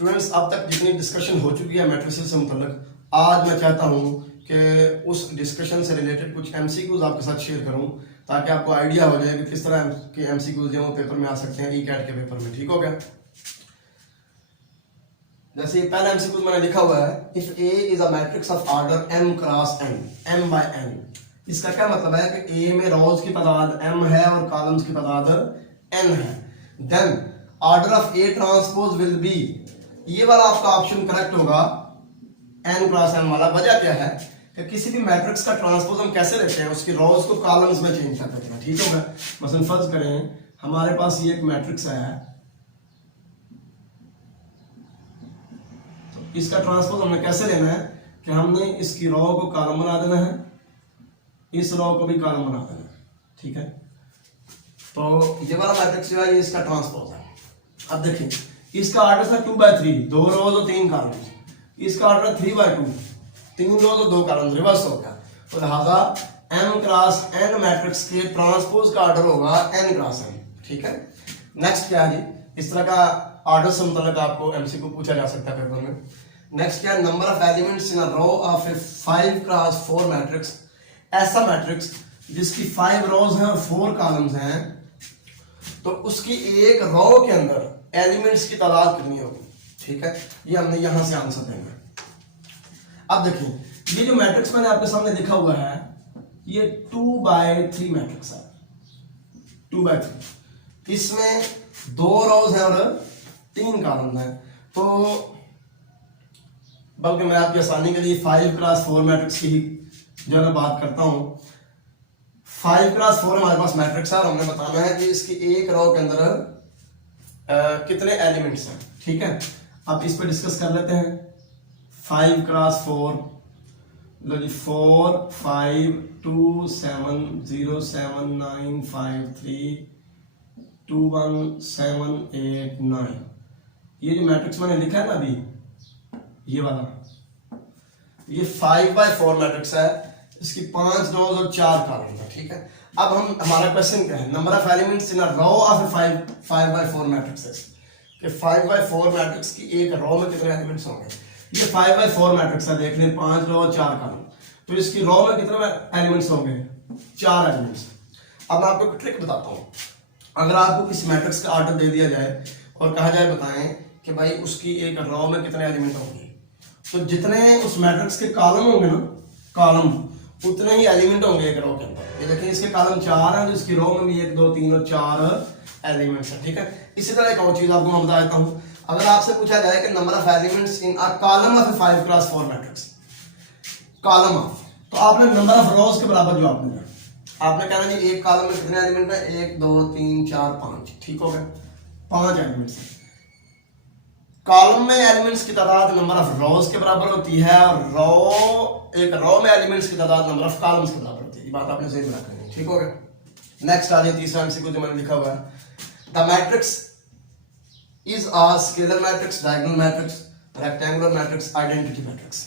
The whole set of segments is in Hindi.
स्टूडेंट्स, अब तक जितनी डिस्कशन हो चुकी है मैट्रिसेस से मुतल्लिक, आज मैं चाहता हूँ कि उस डिस्कशन से रिलेटेड कुछ एमसीक्यूज आपके साथ शेयर करूँ ताकि आपको आइडिया हो जाए कि किस तरह के एमसीक्यूज जो पेपर में आ सकते हैं, ई कैट के पेपर में। ठीक हो गया? जैसे पहला एमसीक्यूज मैंने लिखा हुआ है, if A is a matrix of order m cross n, m by n। इसका क्या मतलब है कि ए में रोज की तादाद m है और कॉलम्स की तादाद n है, then order of A transpose will be, ये वाला आपका ऑप्शन करेक्ट होगा, n क्रॉस n वाला। वजह क्या है कि किसी भी मैट्रिक्स का ट्रांसपोज हम कैसे लेते हैं, उसकी रोज को कॉलम्स में चेंज कर देते हैं। ठीक होगा? मसलन फर्ज करें हमारे पास ये एक मैट्रिक्स है, तो इसका ट्रांसपोज हमने कैसे लेना है कि हमने इसकी रो को कॉलम बना देना है, इस रो को भी कॉलम बना देना है। ठीक है? तो ये वाला मैट्रिक्स जो है ये इसका ट्रांसपोज है। अब देखिए इसका ऑर्डर था 2/3, 2 रोज और 3 कॉलम। इसका ऑर्डर 3/2, 3 रोज और 2 कॉलम, रिवर्स हो गया। तो लिहाजा m क्रॉस n मैट्रिक्स के ट्रांसपोज का ऑर्डर होगा n क्रॉस n। ठीक है? नेक्स्ट क्या है जी, इस तरह का ऑर्डर से मुतल्लिक आपको एमसीक्यू पूछा जा सकता है पेपर में। नेक्स्ट क्या है, number of elements in a row of a 5x4 matrix, ऐसा मैट्रिक्स जिसकी 5 रोज हैं और 4 कॉलम्स हैं, तो उसकी एक रो के अंदर एलिमेंट्स की तादाद कितनी होगी। ठीक है? ये हमने यहां से आंसर देना है। अब देखिए ये जो मैट्रिक्स मैंने आपके सामने लिखा हुआ है ये 2/3 मैट्रिक्स है, 2/3। इसमें 2 रोज हैं और 3 कॉलम हैं। तो बल्कि मैं आपकी आसानी के लिए 5x4 मैट्रिक्स की ही जो मैं बात करता हूं। 5x4 हमारे पास मैट्रिक्स है और हमने बताना है कि इसकी एक रो के अंदर कितने एलिमेंट्स हैं। ठीक है? अब इस पर डिस्कस कर लेते हैं। 5x4, लो जी, 4 5 2 7 0 7 9 5 3 2 1 7 8 9, ये जो मैट्रिक्स मैंने लिखा है ना अभी, ये वाला, ये 5/4 मैट्रिक्स है। इसकी 5 रोज और 4 कॉलम है। ठीक है? अब हम हमारा क्वेश्चन क्या है, number of elements in a row of a 5/4 matrix, कि 5/4 मैट्रिक्स की एक रो में कितने एलिमेंट्स होंगे। ये 5/4 मैट्रिक्स है, देख लें, 5 रो और 4 कॉलम, तो इसकी रो में कितने एलिमेंट्स होंगे, 4 एलिमेंट्स। अब मैं आपको एक ट्रिक बताता हूँ। अगर आपको किसी मैट्रिक्स का ऑर्डर दे दिया जाए और कहा जाए बताएं कि भाई उसकी एक रो में कितने एलिमेंट होंगे, तो जितने उस मैट्रिक्स के कॉलम होंगे ना, कॉलम, उतने ही एलिमेंट होंगे एक रो के अंदर। ये देखिए इसके कॉलम 4 हैं, जिसकी रो में भी 1 2 3 और 4 एलिमेंट्स हैं। ठीक है? इसी तरह एक और चीज आपको मैं बता देता हूँ। अगर आपसे पूछा जाए कि number of elements in a column of a 5x4 matrix, column of, तो आपने नंबर ऑफ रोज के बराबर जवाब देना। आपने कहना जी एक कॉलम में कितने एलिमेंट है, 1 2 3 4 5। ठीक हो गया? 5 एलिमेंट्स हैं। कॉलम में एलिमेंट्स की तादाद नंबर ऑफ रोज के बराबर होती है और एक रो में एलिमेंट्स की तादाद नंबर ऑफ कॉलम्स के बराबर होती है। ये बात आपने सही रखनी है। ठीक हो गया? नेक्स्ट आ जाए तीसरा एमसीक्यू जो मैंने लिखा हुआ है, the matrix is a scalar matrix, diagonal matrix, rectangular matrix, identity matrix.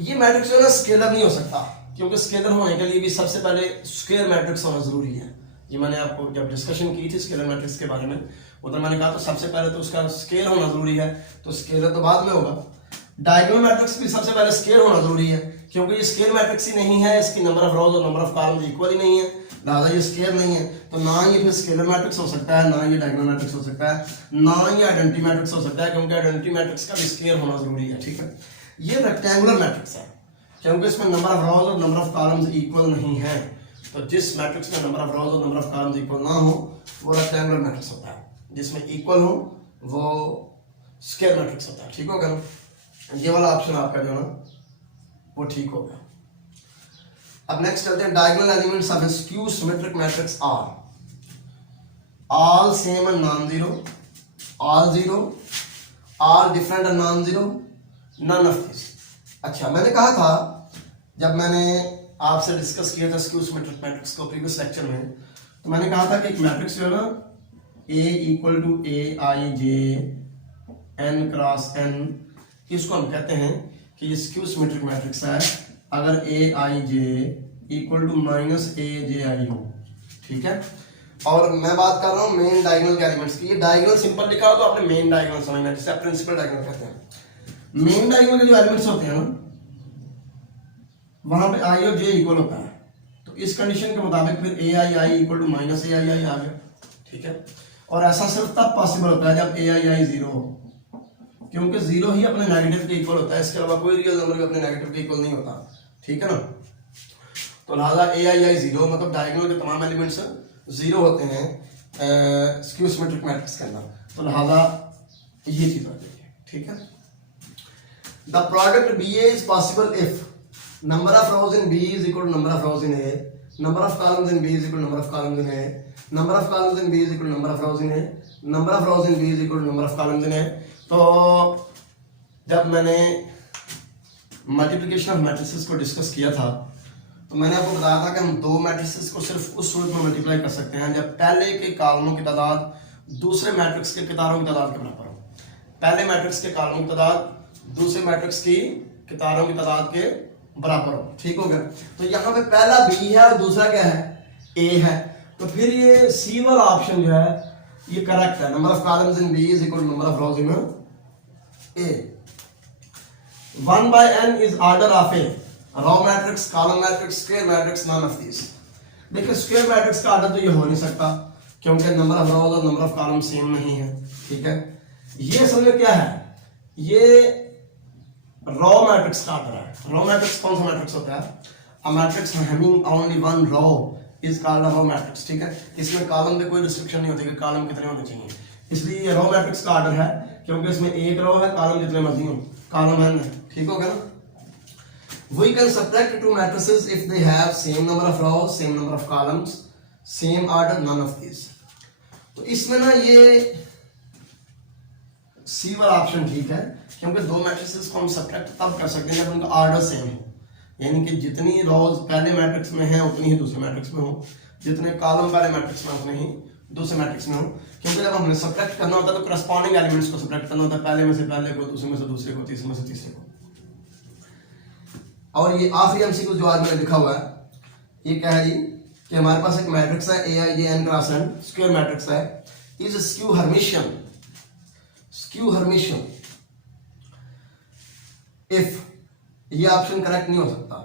ये मैट्रिक्स जो है ना स्केलर नहीं हो सकता, क्योंकि स्केलर होने के लिए भी सबसे पहले स्क्वायर मैट्रिक्स होना जरूरी है। ये मैंने आपको जब डिस्कशन की थी स्केलर मैट्रिक्स के बारे में, उधर मैंने कहा तो सबसे पहले तो उसका स्केल होना जरूरी है, तो स्केलर तो बाद में होगा। डायगोनल मैट्रिक्स भी सबसे पहले स्केल होना जरूरी है, क्योंकि ये स्केल मैट्रिक्स ही नहीं है, इसकी नंबर ऑफ रोज और नंबर ऑफ कॉलम्स इक्वल ही नहीं है, लिहाजा ये स्केल नहीं है। तो ना ये फिर स्केलर मैट्रिक्स हो सकता है, ना ये डायगोनल मैट्रिक्स हो सकता है, ना ये आइडेंटिटी मैट्रिक्स हो सकता है, क्योंकि आइडेंटिटी मैट्रिक्स का भी स्केल होना जरूरी है। ठीक है? ये रेक्टेंगुलर मैट्रिक्स है, क्योंकि इसमें नंबर ऑफ रोज और नंबर ऑफ कॉलम्स इक्वल नहीं है। तो जिस मैट्रिक्स में नंबर ऑफ रोज और नंबर ऑफ कॉलम्स इक्वल ना हो वो रेक्टेंगुलर मैट्रिक्स होता है, जिसमें इक्वल हो वो स्क्वायर मैट्रिक्स होता है। ठीक होगा ना? ये वाला ऑप्शन आपका जो ना वो ठीक होगा। अब नेक्स्ट चलते हैं, diagonal elements of a skew symmetric matrix are all same and non zero, all zero, all different and non zero, none of this. अच्छा, मैंने कहा था जब मैंने आपसे डिस्कस किया था स्क्यू सिमेट्रिक मैट्रिक्स को प्रीवियस लेक्चर में, तो मैंने कहा था कि एक मैट्रिक्स जो है ना A equal to Aij n cross n, इसको हम कहते हैं कि ये स्क्यू सिमेट्रिक मैट्रिक्स है अगर Aij इक्वल टू -Aj हो। ठीक है? और मैं बात कर रहा हूँ मेन डायगोनल के एलिमेंट्स की। ये डायगोनल सिंपल लिखा हो तो आपने मेन डायगोनल समझना है, जिसे आप प्रिंसिपल डायगोनल कहते हैं। मेन डायगोनल के जो एलिमेंट्स होते हैं ना, वहां पे आई और जे इक्वल होता है, तो इस कंडीशन के मुताबिक फिर ए आई आई इक्वल टू माइनस ए आई आई आ गया, ठीक है। और ऐसा सिर्फ तब पॉसिबल होता है जब ए आई आई जीरो हो, क्योंकि जीरो ही अपने नेगेटिव के इक्वल होता है, इसके अलावा कोई रियल नंबर भी अपने नेगेटिव के इक्वल नहीं होता, ठीक है ना। तो लिहाजा ए आई आई जीरो मतलब डायगोनल के तमाम एलिमेंट्स जीरो होते हैं स्क्यू सिमेट्रिक मैट्रिक्स के अंदर, तो लिहाजा ये चीज आ जाएगी, ठीक है। The product B A is possible if number of rows in B is equal to number of rows in A, number of columns in B is equal to number of columns in A, number of columns in B is equal to number of rows in A, number of rows in B is equal to number of columns in A। तो जब मैंने मल्टीप्लिकेशन ऑफ मैट्रिसेस को डिस्कस किया था तो मैंने आपको बताया था कि हम दो मैट्रिसेस को सिर्फ उस सूरत में मल्टीप्लाई कर सकते हैं जब पहले के कॉलमों की तादाद दूसरे मैट्रिक्स के कितारों की तादाद के बराबर हो। पहले मैट्रिक्स के कॉलमों की तादाद दूसरे मैट्रिक्स की कितारों की तादाद के बराबर हो, ठीक हो गया। तो यहाँ पे पहला बी है और दूसरा क्या है, ए है, तो फिर ये सी वाला ऑप्शन जो है ये करेक्ट है। Number of columns in B is equal to number of rows in A. 1 by n is order of a row matrix, column matrix, square matrix, none of this. देखिए स्क्वायर मैट्रिक्स का ऑर्डर तो ये हो नहीं सकता क्योंकि नंबर ऑफ रोज और नंबर ऑफ कॉलम सेम नहीं है, ठीक है। ये असल में क्या है, ये रो मैट्रिक्स का ऑर्डर है। रो मैट्रिक्स कौन सा मैट्रिक्स होता है, a matrix having only one row is called a row matrix, ठीक है। इसमें कॉलम पे कोई रिस्ट्रिक्शन नहीं होती कि कॉलम कितने होने चाहिए, इसलिए ये रो मैट्रिक्स का ऑर्डर है क्योंकि इसमें एक रो है, कॉलम जितने मर्जी हो, कॉलम n है, ठीक हो गया ना। We can subtract two matrices if they have same number of rows, same number of columns, same order, none of these। तो इसमें ना ये सी वाला ऑप्शन ठीक है क्योंकि दो मैट्रिसेस को हम सब्ट्रैक्ट तब कर सकते हैं जब उनका ऑर्डर सेम हो, यानी कि जितनी रोज पहले मैट्रिक्स में है उतनी ही दूसरे मैट्रिक्स में हो, जितने कॉलम पहले मैट्रिक्स में उतने ही दूसरे मैट्रिक्स में हो। क्योंकि जब हमने सब्ट्रैक्ट करना होता है तो करस्पॉन्डिंग एलिमेंट्स को सब्ट्रैक्ट करना होता है, पहले में से पहले को, दूसरे में से दूसरे को, तीसरे में से तीसरे को। और ये आखिरी एमसीक्यू जो आज मैंने लिखा हुआ है ये क्या है जी, कि हमारे पास एक मैट्रिक्स है A I J N cross N, square matrix है, is skew Hermitian, skew Hermitian if, ये ऑप्शन करेक्ट नहीं हो सकता।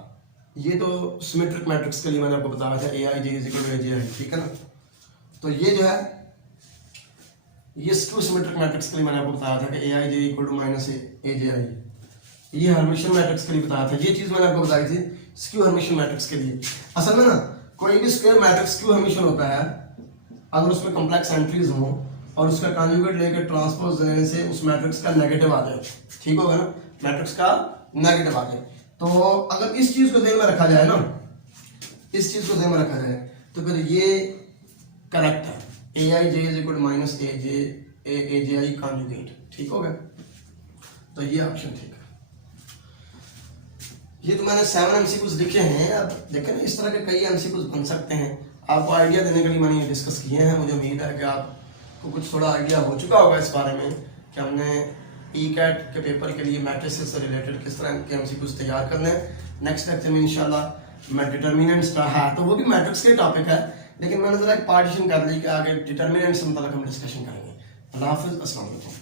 ये तो सिमेट्रिक मैट्रिक्स के लिए मैंने आपको बताया था ए I J is equal to A J आई, ठीक है ना। तो ये जो है ये स्क्यू सिमेट्रिक मैट्रिक्स के लिए मैंने आपको बताया था कि ए I J equal to minus A J आई, ये हर्मिशियन मैट्रिक्स के लिए बताया था। ये चीज मैंने आपको बताई थी स्क्यू हर्मिशियन मैट्रिक्स के लिए। असल में ना कोई भी स्क्वायर मैट्रिक्स स्क्यू हर्मिशियन होता है अगर उसमें कॉम्प्लेक्स एंट्रीज हो और उसका कॉन्जुगेट लेकर ट्रांसपोज देने से उस मैट्रिक्स का नेगेटिव आ जाए, ठीक होगा ना, मैट्रिक्स का नेगेटिव आ जाए। तो अगर इस चीज को ध्यान में रखा जाए ना, इस चीज को ध्यान में रखा जाए तो फिर ये करेक्ट है, A I J is equal to minus A J I conjugate, ठीक हो गया। तो ये ऑप्शन ठीक है। ये तो मैंने 7 एमसीक्यूज लिखे हैं, अब देखें ना इस तरह के कई एमसीक्यूज बन सकते हैं। आपको आइडिया देने के लिए मैंने ये डिस्कस किए हैं। मुझे उम्मीद है कि आपको कुछ थोड़ा आइडिया हो चुका होगा इस बारे में कि हमने ई कैट के पेपर के लिए मैट्रिसेस से रिलेटेड किस तरह के एमसीक्यूज तैयार करने हैं। नेक्स्ट लेक्चर में इंशाल्लाह मैं डिटर्मिनेंट्स का है तो वो भी मैट्रिक्स के टॉपिक है, लेकिन मैंने जरा एक पार्टीशन कर ली कि आगे डिटर्मिनेंट्स से मतलब हम डिस्कशन करेंगे। अल्लाह हाफिज़, अस्सलाम वालेकुम।